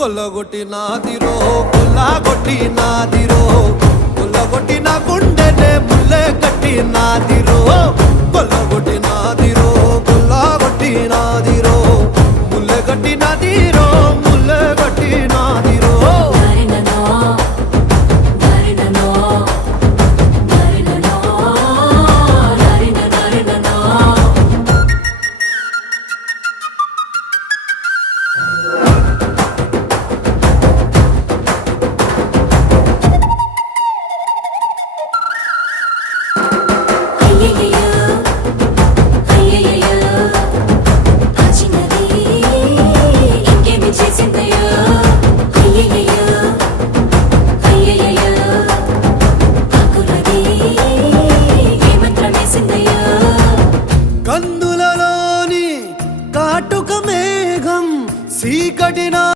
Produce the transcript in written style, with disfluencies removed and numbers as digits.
కొల్లగొట్టి నాదిరో కొల్లగొట్టి నాదిరో కొల్లగొట్టి నా గుండెనే ముల్లె కట్టి నాదిరో కొల్లగొట్టి నాదిరో కొల్లగొట్టి నాదిరో ముల్లె కట్టి నాదిరో